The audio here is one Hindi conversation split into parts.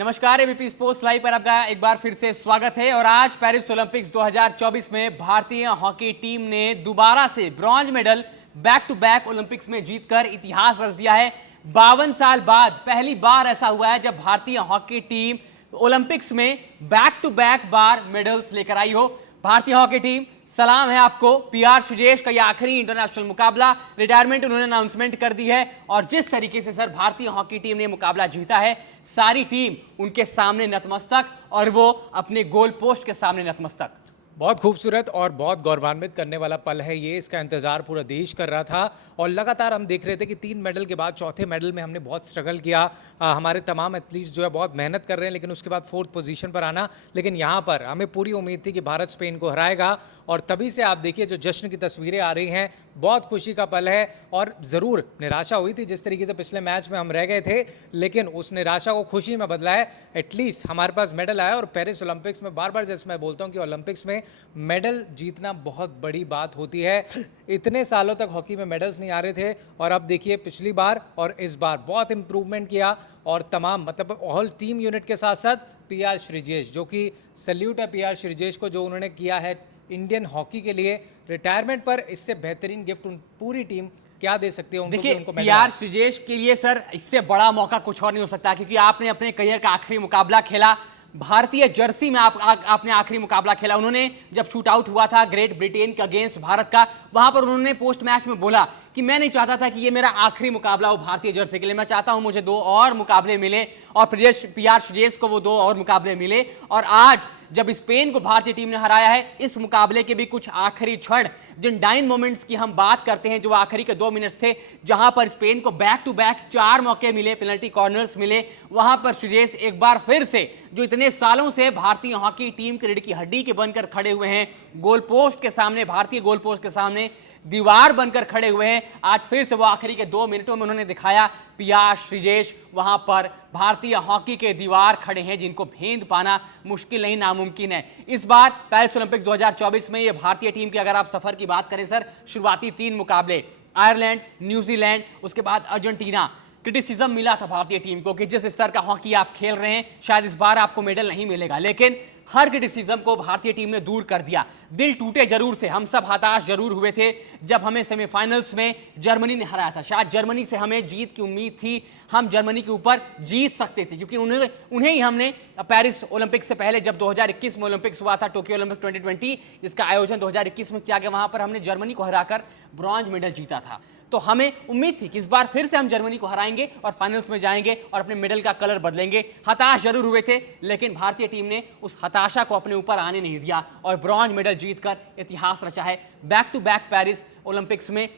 नमस्कार, एबीपी स्पोर्ट्स लाइव पर आपका एक बार फिर से स्वागत है। और आज पेरिस ओलंपिक्स 2024 में भारतीय हॉकी टीम ने दोबारा से bronze medal back to back Olympics में जीतकर इतिहास रच दिया है। 52 साल बाद पहली बार ऐसा हुआ है जब भारतीय हॉकी टीम ओलंपिक्स में बैक टू बैक बार मेडल्स लेकर आई हो। भारतीय हॉकी टीम, सलाम है आपको। पीआर सुजेश का यह आखिरी इंटरनेशनल मुकाबला, रिटायरमेंट उन्होंने अनाउंसमेंट कर दी है। और जिस तरीके से सर भारतीय हॉकी टीम ने मुकाबला जीता है, सारी टीम उनके सामने नतमस्तक और वो अपने गोल पोस्ट के सामने नतमस्तक। बहुत खूबसूरत और बहुत गौरवान्वित करने वाला पल है ये। इसका इंतजार पूरा देश कर रहा था और लगातार हम देख रहे थे कि 3 मेडल के बाद चौथे मेडल में हमने बहुत स्ट्रगल किया। हमारे तमाम एथलीट्स जो है बहुत मेहनत कर रहे हैं, लेकिन उसके बाद 4th पोजीशन पर आना। लेकिन यहाँ पर हमें पूरी उम्मीद थी कि भारत स्पेन को हराएगा और तभी से आप देखिए जो जश्न की तस्वीरें आ रही हैं, बहुत खुशी का पल है। और ज़रूर निराशा हुई थी जिस तरीके से पिछले मैच में हम रह गए थे, लेकिन उस निराशा को खुशी में बदला है। एटलीस्ट हमारे पास मेडल आया। और पेरिस ओलंपिक्स में बार बार जैसे मैं बोलता हूँ कि ओलंपिक्स में मेडल जीतना बहुत बड़ी बात होती है। इतने सालों तक हॉकी में मेडल्स नहीं आ रहे थे और अब देखिए पिछली बार और इस बार बहुत इंप्रूवमेंट किया। और तमाम मतलब ऑल टीम यूनिट के साथ साथ पीआर श्रीजेश, जो कि सल्यूट है पीआर श्रीजेश को, जो उन्होंने किया है इंडियन हॉकी के लिए रिटायरमेंट पर। इससे बेहतरीन गिफ्ट पूरी टीम क्या दे सकती है? देखिए, पीआर श्रीजेश के लिए सर इससे बड़ा मौका कुछ और नहीं हो सकता, क्योंकि आपने अपने करियर का आखिरी मुकाबला खेला भारतीय जर्सी में। आपने आखिरी मुकाबला खेला। उन्होंने जब शूट आउट हुआ था ग्रेट ब्रिटेन के अगेंस्ट भारत का, वहां पर उन्होंने पोस्ट मैच में बोला कि मैं नहीं चाहता था कि ये मेरा आखिरी मुकाबला हो भारतीय जर्सी के लिए, मैं चाहता हूं मुझे 2 और मुकाबले मिले। और पीआर श्रीजेश को वो 2 और मुकाबले मिले। और आज जब स्पेन को भारतीय टीम ने हराया है, इस मुकाबले के भी कुछ आखिरी क्षण, जिन डाइन मोमेंट्स की हम बात करते हैं, जो आखिरी के 2 मिनट्स थे जहां पर स्पेन को बैक टू बैक 4 मौके मिले, पेनल्टी कॉर्नर्स मिले, वहां पर श्रीजेश एक बार फिर से जो इतने सालों से भारतीय हॉकी टीम की रीढ़ की हड्डी के बनकर खड़े हुए हैं, गोल पोस्ट के सामने, भारतीय गोल पोस्ट के सामने दीवार बनकर खड़े हुए हैं, आज फिर से वो आखिरी के 2 मिनटों में उन्होंने दिखाया। पीआर श्रीजेश वहां पर भारतीय हॉकी के दीवार खड़े हैं, जिनको भेद पाना मुश्किल नहीं, नामुमकिन है। इस बार पेरिस ओलंपिक्स 2024 में ये भारतीय टीम के अगर आप सफर की बात करें सर, शुरुआती 3 मुकाबले आयरलैंड, न्यूजीलैंड, उसके बाद अर्जेंटीना। क्रिटिसिज्म मिला था भारतीय टीम को कि जिस स्तर का हॉकी आप खेल रहे हैं शायद इस बार आपको मेडल नहीं मिलेगा, लेकिन हर क्रिटिसिज्म को भारतीय टीम ने दूर कर दिया। दिल टूटे जरूर थे, हम सब हताश जरूर हुए थे जब हमें सेमीफाइनल्स में जर्मनी ने हराया था। शायद जर्मनी से हमें जीत की उम्मीद थी, हम जर्मनी के ऊपर जीत सकते थे, क्योंकि उन्हें ही हमने पेरिस ओलंपिक से पहले जब 2021 में ओलंपिक्स हुआ था, टोक्यो ओलंपिक 2020 जिसका आयोजन 2021 में किया गया, वहां पर हमने जर्मनी को हराकर ब्रॉन्ज मेडल जीता था। तो हमें उम्मीद थी कि इस बार फिर से हम जर्मनी को हराएंगे और फाइनल्स में जाएंगे और अपने मेडल का कलर बदलेंगे। हताश जरूर हुए थे, लेकिन भारतीय टीम ने उस हताशा को अपने ऊपर आने नहीं दिया और ब्रॉन्ज मेडल जीतकर इतिहास रचा है। Back to back Paris Olympics में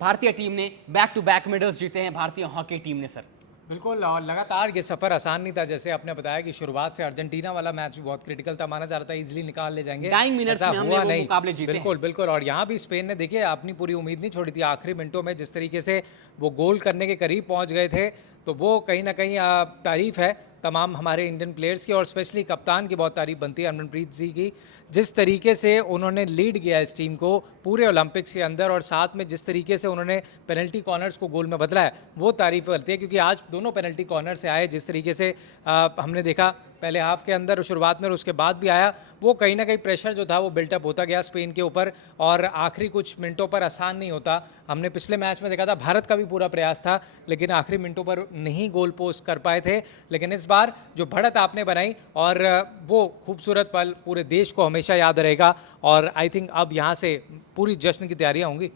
भारतीय टीम ने बैक टू बैक मेडल्स जीते हैं, भारतीय हॉकी टीम ने सर। बिल्कुल, और लगातार ये सफ़र आसान नहीं था। जैसे आपने बताया कि शुरुआत से अर्जेंटीना वाला मैच भी बहुत क्रिटिकल था, माना जा रहा था इजीली निकाल ले जाएंगे, ऐसा हुआ नहीं, मुकाबले जीते। बिल्कुल बिल्कुल। और यहाँ भी स्पेन ने देखिए अपनी पूरी उम्मीद नहीं छोड़ी थी। आखिरी मिनटों में जिस तरीके से वो गोल करने के करीब पहुँच गए थे, तो वो कहीं ना कहीं तारीफ़ है तमाम हमारे इंडियन प्लेयर्स की। और स्पेशली कप्तान की बहुत तारीफ बनती है, हरमनप्रीत सिंह की। जिस तरीके से उन्होंने लीड किया इस टीम को पूरे ओलंपिक्स के अंदर, और साथ में जिस तरीके से उन्होंने पेनल्टी कॉर्नर्स को गोल में बदला है, वो तारीफ करती है। क्योंकि आज दोनों पेनल्टी कॉर्नर से आए, जिस तरीके से हमने देखा पहले हाफ के अंदर और शुरुआत में और उसके बाद भी आया, वो कहीं ना कहीं प्रेशर जो था वो बिल्टअप होता गया स्पेन के ऊपर। और आखिरी कुछ मिनटों पर आसान नहीं होता। हमने पिछले मैच में देखा था भारत का भी पूरा प्रयास था, लेकिन आखिरी मिनटों पर नहीं गोल पोस्ट कर पाए थे। लेकिन इस बार जो बढ़त आपने बनाई और वो खूबसूरत पल पूरे देश को हमेशा याद रहेगा। और आई थिंक अब यहाँ से पूरी जश्न की तैयारियाँ होंगी।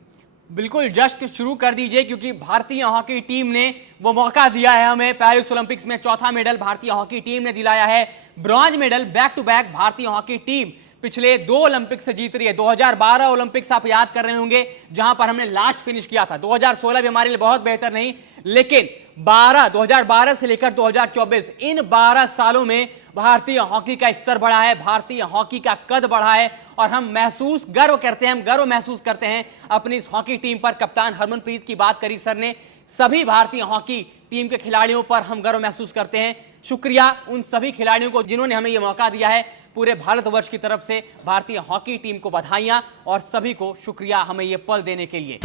बिल्कुल, जस्ट शुरू कर दीजिए, क्योंकि भारतीय हॉकी टीम ने वो मौका दिया है हमें। पेरिस ओलंपिक्स में चौथा मेडल भारतीय हॉकी टीम ने दिलाया है। Bronze medal back to back भारतीय हॉकी टीम पिछले 2 ओलंपिक्स से जीत रही है। 2012 ओलंपिक्स आप याद कर रहे होंगे, जहां पर हमने लास्ट फिनिश किया था। 2016 भी हमारे लिए बहुत बेहतर नहीं, लेकिन 2012 से लेकर 2024 इन 12 सालों में भारतीय हॉकी का स्तर बढ़ा है, भारतीय हॉकी का कद बढ़ा है। और हम गर्व महसूस करते हैं अपनी इस हॉकी टीम पर। कप्तान हरमनप्रीत की बात करी सर ने, सभी भारतीय हॉकी टीम के खिलाड़ियों पर हम गर्व महसूस करते हैं। शुक्रिया उन सभी खिलाड़ियों को जिन्होंने हमें यह मौका दिया है। पूरे भारतवर्ष की तरफ से भारतीय हॉकी टीम को बधाइयां और सभी को शुक्रिया हमें यह पल देने के लिए।